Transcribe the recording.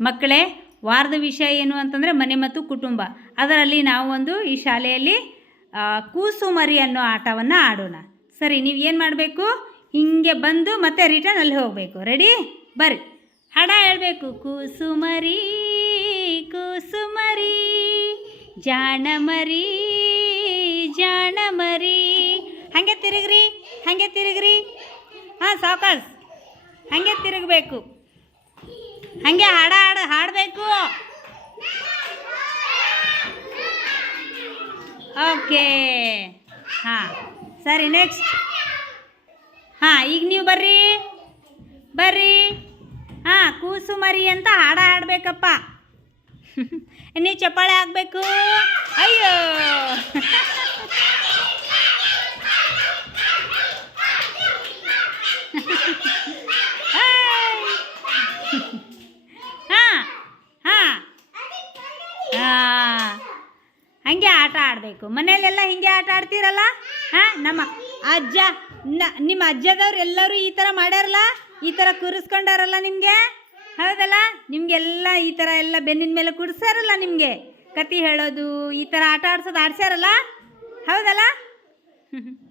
ಮಕ್ಕಳೇ, ವಾರದ ವಿಷಯ ಏನು ಅಂತಂದರೆ ಮನೆ ಮತ್ತು ಕುಟುಂಬ. ಅದರಲ್ಲಿ ನಾವು ಒಂದು ಈ ಶಾಲೆಯಲ್ಲಿ ಕೂಸು ಮರಿ ಅನ್ನೋ ಆಟವನ್ನು ಆಡೋಣ. ಸರಿ, ನೀವು ಏನು ಮಾಡಬೇಕು? ಹಿಂಗೆ ಬಂದು ಮತ್ತೆ ರಿಟರ್ನ್ ಅಲ್ಲಿ ಹೋಗಬೇಕು. ರೆಡಿ ಬರ್ರಿ. ಹಾಡ ಹೇಳಬೇಕು. ಕೂಸು ಮರಿ ಕೂಸು ಮರಿ, ಜಾಣ ಮರಿ ಜಾಣ ಮರಿ. ಹಾಗೆ ತಿರುಗ್ರಿ ಹಾಗೆ ತಿರುಗ್ರಿ. ಹಾಂ, ಸಾವಕಾಸ್. ಹಾಗೆ ತಿರುಗಬೇಕು. ಹಾಗೆ ಹಾಡ ಹಾಡ ಹಾಡಬೇಕು. ಓಕೆ. ಹಾಂ, ಸರಿ ನೆಕ್ಸ್ಟ್ ಹಾಂ, ಈಗ ನೀವು ಬರ್ರಿ. ಬರ್ರಿ. ಹಾಂ, ಕೂಸು ಮರಿ ಅಂತ ಹಾಡ ಹಾಡಬೇಕಪ್ಪ. ನೀವು ಚಪ್ಪಾಳೆ ಹಾಕಬೇಕು. ಅಯ್ಯೋ ಹಾಂ ಹಾಂ ಹಾಂ ಹಂಗೆ ಆಟ ಆಡಬೇಕು. ಮನೆಯಲ್ಲೆಲ್ಲ ಹಿಂಗೆ ಆಟ ಆಡ್ತೀರಲ್ಲ? ಹಾಂ, ನಮ್ಮ ಅಜ್ಜ ನಿಮ್ಮ ಅಜ್ಜದವ್ರು ಎಲ್ಲರೂ ಈ ಥರ ಮಾಡ್ಯಾರಲ್ಲ? ಈ ಥರ ಕೂರಿಸ್ಕೊಂಡಾರಲ್ಲ ನಿಮಗೆ? ಹೌದಲ್ಲ? ನಿಮಗೆಲ್ಲ ಈ ಥರ ಎಲ್ಲ ಬೆನ್ನಿನ ಮೇಲೆ ಕೂರಿಸ್ಯಾರಲ್ಲ ನಿಮಗೆ? ಕತಿ ಹೇಳೋದು, ಈ ಥರ ಆಟ ಆಡ್ಸೋದು ಆಡ್ಸ್ಯಾರಲ್ಲ? ಹೌದಲ್ಲ?